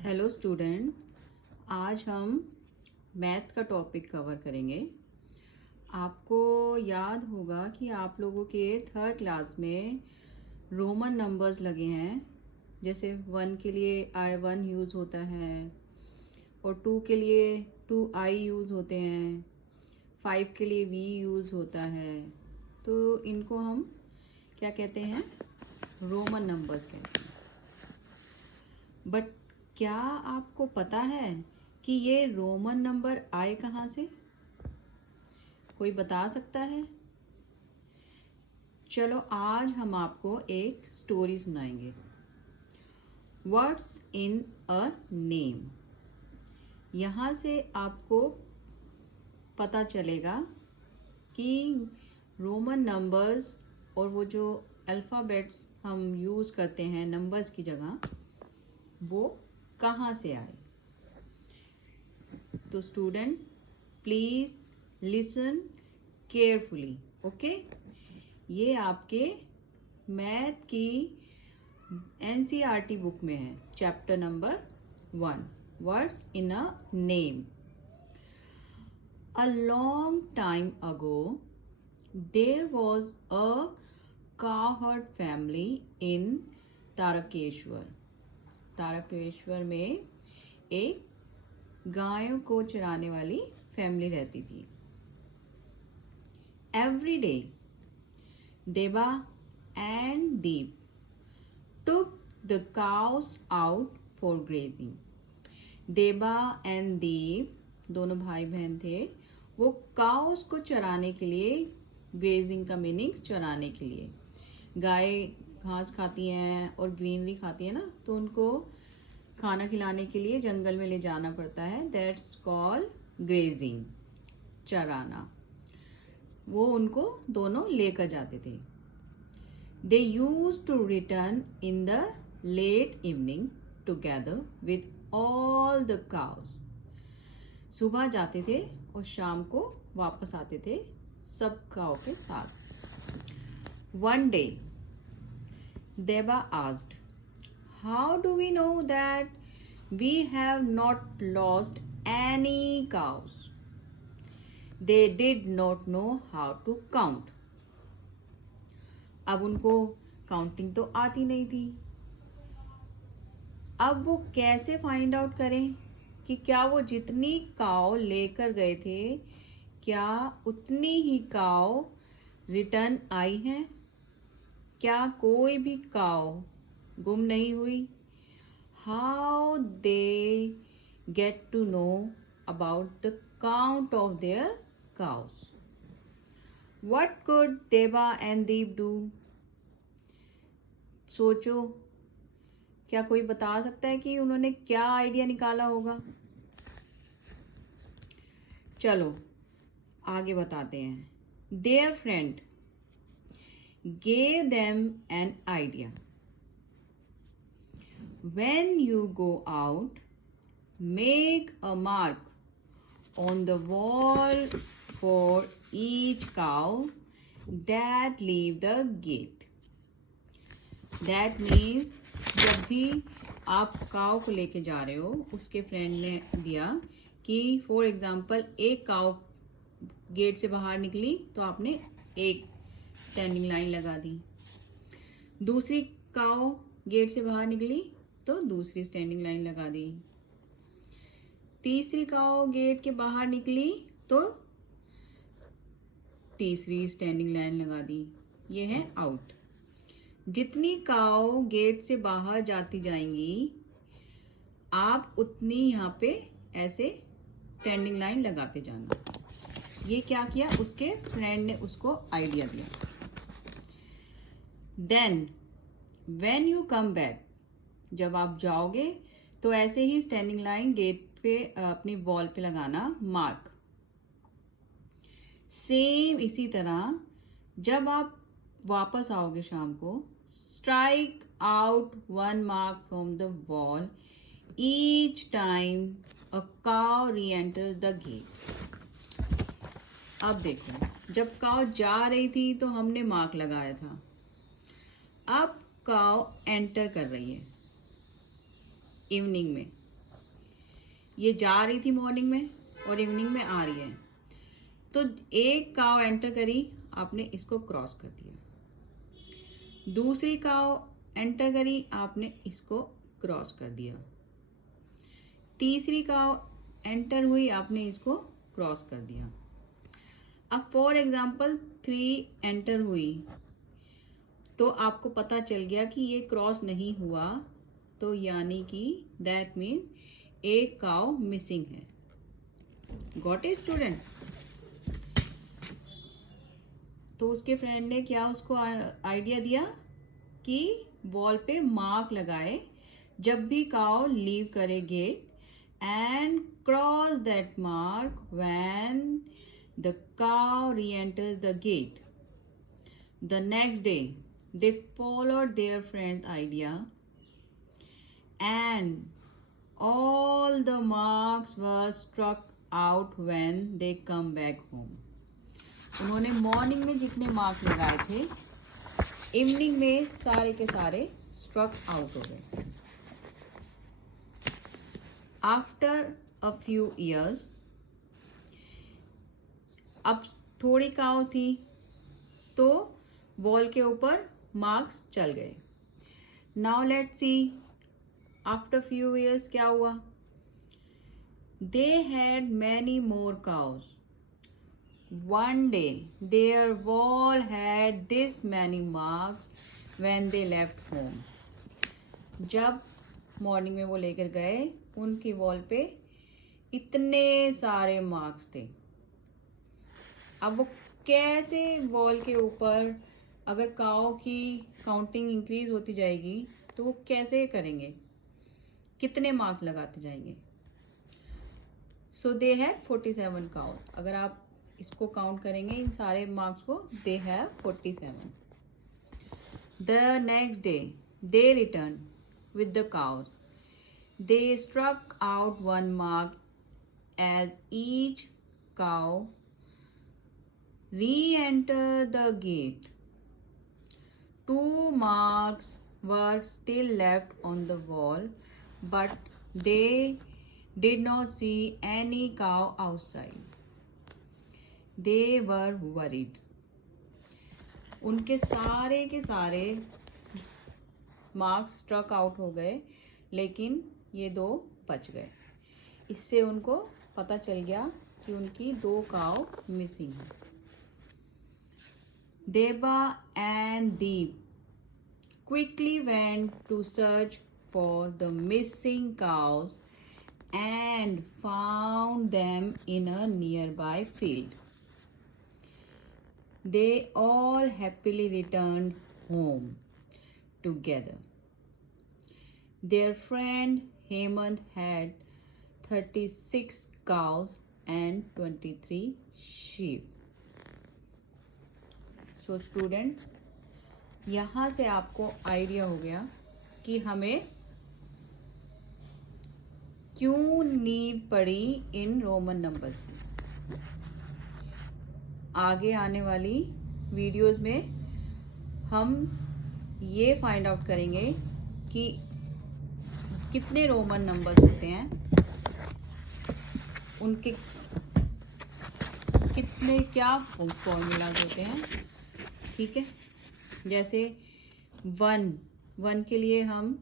Hello student, आज हम math का टॉपिक कवर करेंगे। आपको याद होगा कि आप लोगों के थर्ड क्लास में रोमन नंबर्स लगे हैं। जैसे 1 के लिए I1 यूज़ होता है और 2 के लिए 2I यूज़ होते हैं, 5 के लिए V यूज़ होता है। तो इनको हम क्या कहते हैं? रोमन नंबर्स कहते हैं। बट क्या आपको पता है कि ये रोमन नंबर आए कहाँ से? कोई बता सकता है? चलो आज हम आपको एक स्टोरी सुनाएंगे। Words in a name. यहाँ से आपको पता चलेगा कि रोमन नंबर्स और वो जो अल्फ़ाबेट्स हम यूज़ करते हैं नंबर्स की जगह, वो कहाँ से आए। तो students please listen carefully, okay. ये आपके मैथ की NCERT बुक में है, chapter number 1, words in a name. A long time ago, there was a cowherd family in Tarakeswar. Tarakeswar में एक गायों को चराने वाली फैमिली रहती थी। Every day, Deba and Deep took the cows out for grazing. देबा एंड दीप दोनों भाई बहन थे। वो काउस को चराने के लिए, ग्रेजिंग का मीनिंग चराने के लिए, गाय घास खाती हैं और ग्रीनरी खाती है ना, तो उनको खाना खिलाने के लिए जंगल में ले जाना पड़ता है। दैट्स कॉल्ड ग्रेजिंग, चराना। वो उनको दोनों लेकर जाते थे। They use to return in the late evening together with all the cows. सुबह जाते थे और शाम को वापस आते थे सब काउ के साथ। One day Deba asked, how do we know that we have not lost any cows? They did not know how to count. अब उनको काउंटिंग तो आती नहीं थी। अब वो कैसे फाइंड आउट करें कि क्या वो जितनी काव लेकर गए थे, क्या उतनी ही काव रिटर्न आई हैं? क्या कोई भी काव गुम नहीं हुई? How they get to know about the count of their cows? What could Deba and Deep do? सोचो, क्या कोई बता सकता है कि उन्होंने क्या आइडिया निकाला होगा? चलो आगे बताते हैं। Their friend gave them an idea. When you go out, make a mark on the wall for each cow that leave the gate. That means जब भी आप काव को लेके जा रहे हो, उसके फ्रेंड ने दिया कि फॉर एग्जाम्पल एक काव गेट से बाहर निकली तो आपने एक स्टैंडिंग लाइन लगा दी। दूसरी काव गेट से बाहर निकली तो दूसरी स्टैंडिंग लाइन लगा दी। तीसरी काव गेट के बाहर निकली तो तीसरी स्टैंडिंग लाइन लगा दी। ये है आउट। जितनी काव गेट से बाहर जाती जाएंगी, आप उतनी यहाँ पे ऐसे स्टैंडिंग लाइन लगाते जाना। ये क्या किया? उसके फ्रेंड ने उसको आइडिया दिया। Then when you come back, जब आप जाओगे तो ऐसे ही स्टैंडिंग लाइन गेट पे अपनी वॉल पे लगाना, मार्क। सेम इसी तरह जब आप वापस आओगे शाम को, strike out one mark from the wall each time a cow re enter the gate. अब देखो, जब काव जा रही थी तो हमने मार्क लगाया था। अब काव एंटर कर रही है इवनिंग में, ये जा रही थी मॉर्निंग में और इवनिंग में आ रही है, तो एक काव एंटर करी, आपने इसको क्रॉस कर दिया। दूसरी काव एंटर करी, आपने इसको क्रॉस कर दिया। तीसरी काव एंटर हुई, आपने इसको क्रॉस कर दिया। अब फॉर एग्जाम्पल 3 एंटर हुई, तो आपको पता चल गया कि ये क्रॉस नहीं हुआ, तो यानी कि दैट मीन्स एक काव मिसिंग है। Got it student? तो उसके फ्रेंड ने क्या उसको आइडिया दिया कि वॉल पे मार्क लगाए, जब भी काव लीव करे gate, and cross that mark when the cow re-enters the gate. The next day they followed their friend's idea and all the marks were struck out when they come back home. उन्होंने morning में जितने marks लगाए थे, evening में सारे के सारे struck out हो गए। आफ्टर अ फ्यू ईयर्स, अब थोड़ी काव थी तो वॉल के ऊपर मार्क्स चल गए। Now let's see after few years क्या हुआ। They had many more cows. One day their wall had this many marks when they left home. जब मॉर्निंग में वो लेकर गए, उनकी वॉल पे इतने सारे मार्क्स थे। अब वो कैसे वॉल के ऊपर, अगर काव की काउंटिंग इंक्रीज होती जाएगी तो वो कैसे करेंगे, कितने मार्क लगाते जाएंगे। So they have 47 cows. अगर आप इसको काउंट करेंगे इन सारे मार्क्स को, they have 47। The next day they return with the cows. They struck out 1 mark as each cow re-enter the gate. 2 marks were still left on the wall, but they did not see any cow outside. They were worried. उनके सारे के सारे marks struck out हो गए, लेकिन ये 2 बच गए। इससे उनको पता चल गया कि उनकी 2 काव मिसिंग है। Deba and Deep quickly went to search for the missing cows and found them in a nearby field. They all happily returned home together. Their friend Hemant had 36 cows and 23 sheep. So students, यहाँ से आपको idea हो गया कि हमें क्यों need पड़ी in Roman numbers की। आगे आने वाली वीडियोस में हम ये फाइंड आउट करेंगे कि कितने रोमन नंबर्स होते हैं, उनके कितने क्या फॉर्मूलाज होते हैं। ठीक है, जैसे 1 के लिए हम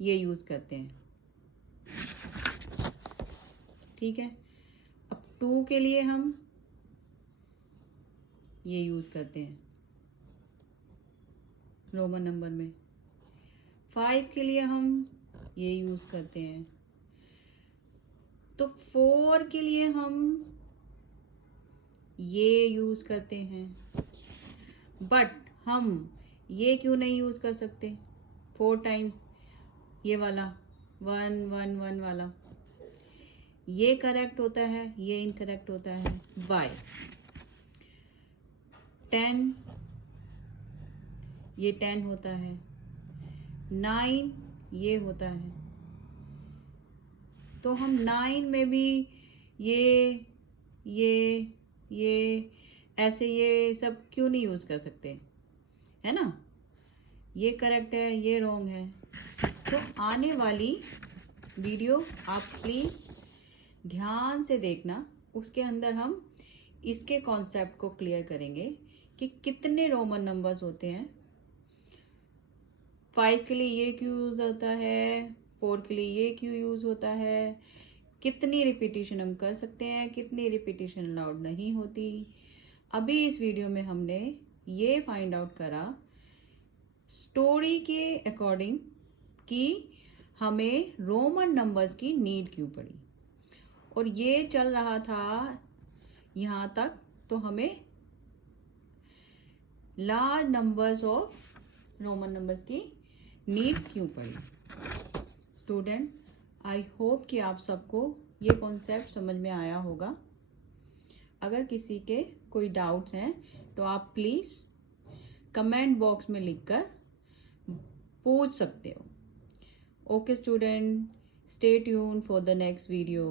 ये यूज करते हैं। ठीक है, अब 2 के लिए हम ये यूज करते हैं रोमन नंबर में। 5 के लिए हम ये यूज करते हैं। तो 4 के लिए हम ये यूज करते हैं। बट हम ये क्यों नहीं यूज कर सकते 4 टाइम्स? ये वाला 1 1 1 वाला ये करेक्ट होता है, ये इनकरेक्ट होता है। बाय 10 ये 10 होता है। 9 ये होता है। तो हम 9 में भी ये ऐसे ये सब क्यों नहीं यूज कर सकते, है ना? ये करेक्ट है, ये रॉन्ग है। तो आने वाली वीडियो आप प्लीज़ ध्यान से देखना। उसके अंदर हम इसके कॉन्सेप्ट को क्लियर करेंगे कि कितने रोमन नंबर्स होते हैं। 5 के लिए ये क्यों यूज़ होता है, 4 के लिए ये क्यों यूज़ होता है, कितनी रिपीटिशन हम कर सकते हैं, कितनी रिपीटिशन अलाउड नहीं होती। अभी इस वीडियो में हमने ये फाइंड आउट करा स्टोरी के अकॉर्डिंग कि हमें रोमन नंबर्स की नीड क्यों पड़ी, और ये चल रहा था यहाँ तक, तो हमें large numbers of Roman numbers की नीड क्यों पड़ी। स्टूडेंट, आई होप कि आप सबको ये कॉन्सेप्ट समझ में आया होगा। अगर किसी के कोई डाउट्स हैं तो आप प्लीज़ कमेंट बॉक्स में लिखकर पूछ सकते हो। Okay student, stay tune for the next video.